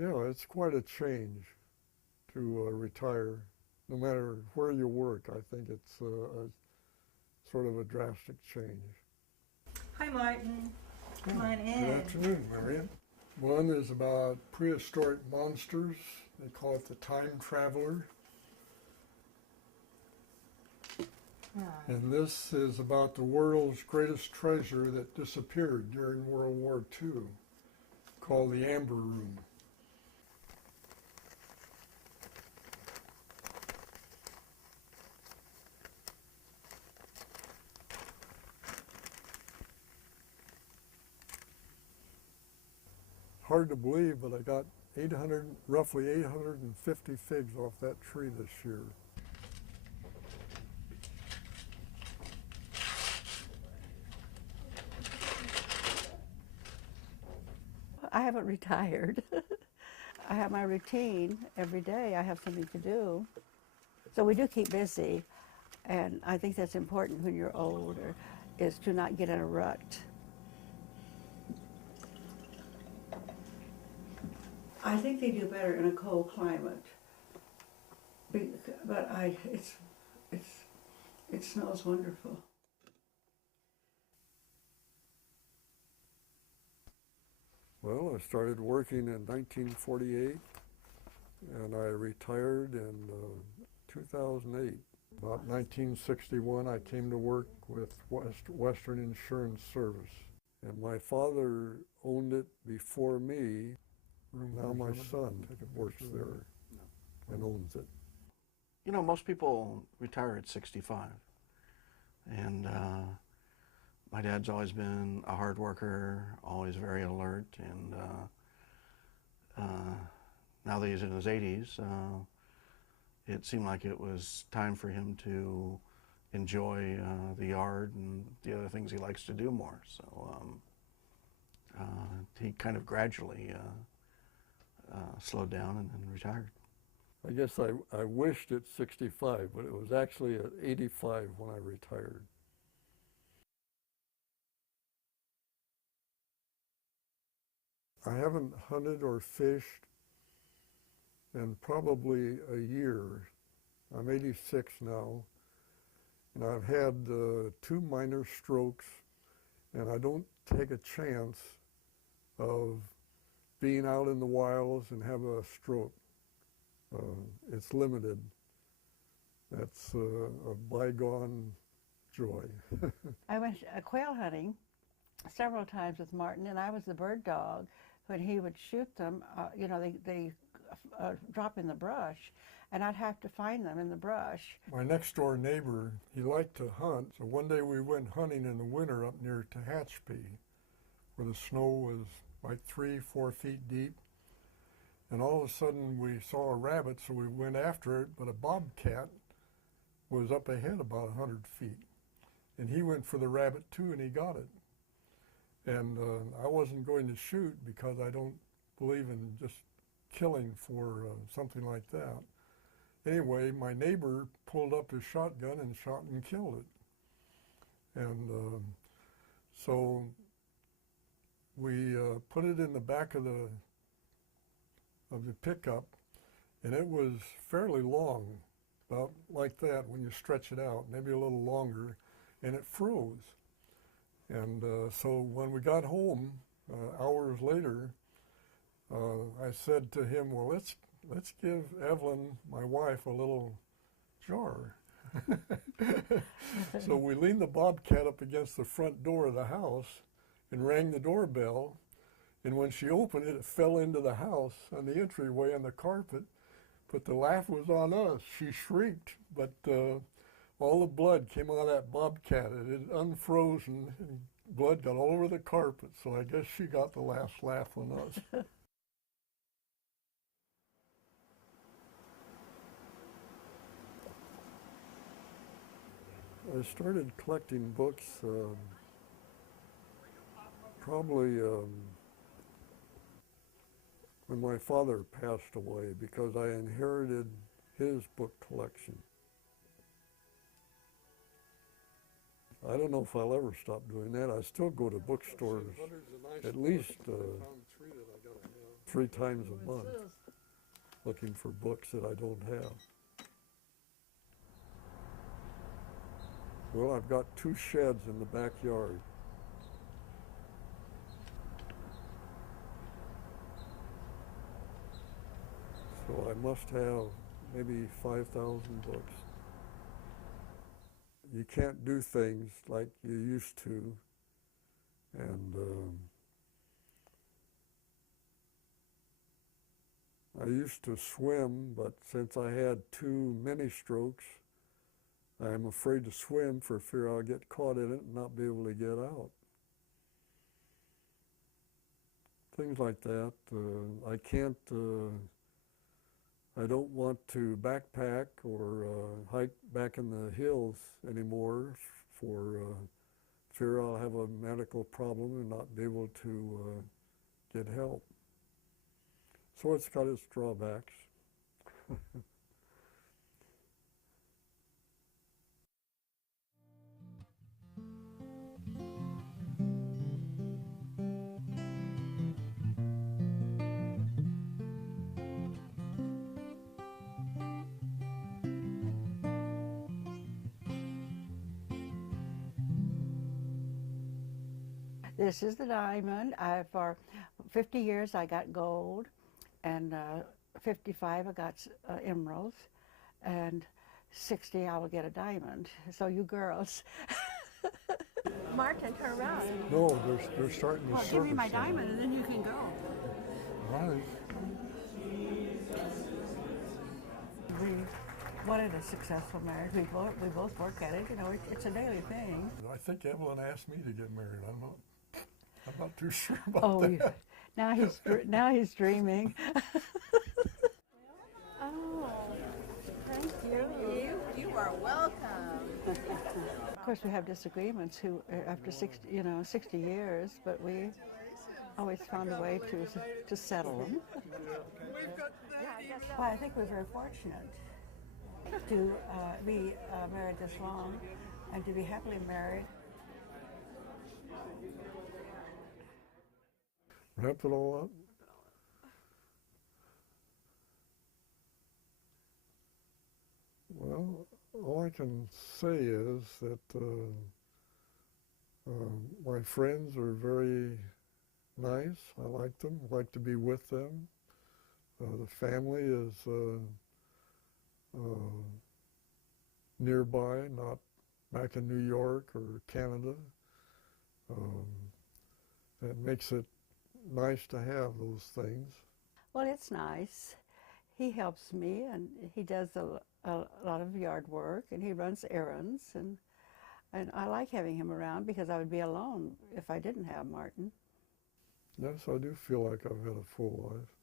Yeah, it's quite a change to retire. No matter where you work, I think it's a sort of a drastic change. Hi, Martin. Come on Good in. afternoon, Marion. One is about prehistoric monsters. They call it the Time Traveler. Ah, And this is about the world's greatest treasure that disappeared during World War II, called the Amber Room. Hard to believe, but I got roughly 850 figs off that tree this year. I haven't retired. I have my routine every day. I have something to do. So we do keep busy. And I think that's important when you're older, is to not get in a rut. I think they do better in a cold climate. But it smells wonderful. Well, I started working in 1948, and I retired in 2008. About 1961, I came to work with Western Insurance Service, and my father owned it before me. Now my son works there and owns it. You know, most people retire at 65, and my dad's always been a hard worker, always very alert, and now that he's in his 80s, it seemed like it was time for him to enjoy the yard and the other things he likes to do more. So he kind of gradually slowed down and retired. I guess I wished at 65, but it was actually at 85 when I retired. I haven't hunted or fished in probably a year. I'm 86 now, and I've had 2 minor strokes, and I don't take a chance of being out in the wilds and have a stroke. It's limited. That's a bygone joy. I went quail hunting several times with Martin, and I was the bird dog. When he would shoot them, you know, they drop in the brush, and I'd have to find them in the brush. My next door neighbor, he liked to hunt, so one day we went hunting in the winter up near Tehachapi, where the snow was like 3-4 feet deep. And all of a sudden we saw a rabbit, so we went after it, but a bobcat was up ahead about 100 feet. And he went for the rabbit too, and he got it. And I wasn't going to shoot because I don't believe in just killing for something like that. Anyway, my neighbor pulled up his shotgun and shot and killed it. And so we put it in the back of the pickup, and it was fairly long, about like that when you stretch it out, maybe a little longer, and it froze. And so when we got home, hours later, I said to him, well, let's give Evelyn, my wife, a little jar. So we leaned the bobcat up against the front door of the house and rang the doorbell. And when she opened it, it fell into the house on the entryway on the carpet. But the laugh was on us. She shrieked, but all the blood came out of that bobcat. It had unfrozen, and blood got all over the carpet. So I guess she got the last laugh on us. I started collecting books probably when my father passed away, because I inherited his book collection. I don't know if I'll ever stop doing that. I still go to bookstores at least 3 times a month looking for books that I don't have. Well, I've got 2 sheds in the backyard. So I must have maybe 5,000 books. You can't do things like you used to, and I used to swim, but since I had 2 mini strokes, I'm afraid to swim for fear I'll get caught in it and not be able to get out. Things like that. I can't, I don't want to backpack or hike back in the hills anymore for fear I'll have a medical problem and not be able to get help. So it's got its drawbacks. This is the diamond. For 50 years I got gold, and 55 I got emeralds, and 60 I will get a diamond. So you girls. Martin, turn around. No, they're starting to Well, service. give me my them. diamond and then you can go. Right. We wanted a successful marriage. We both work at it. You know, it's a daily thing. I think Evelyn asked me to get married. I'm not too sure about Oh, that. now he's dreaming. Oh, thank you. You are welcome. Of course, we have disagreements after 60 years, but we always found a way to settle them. Well, I think we're very fortunate to be married this long and to be happily married. Wrap it all up. Well, all I can say is that my friends are very nice. I like them. I like to be with them. The family is nearby, not back in New York or Canada. It makes it nice to have those things. Well, it's nice. He helps me, and he does a lot of yard work, and he runs errands, and I like having him around because I would be alone if I didn't have Martin. Yes, I do feel like I've had a full life.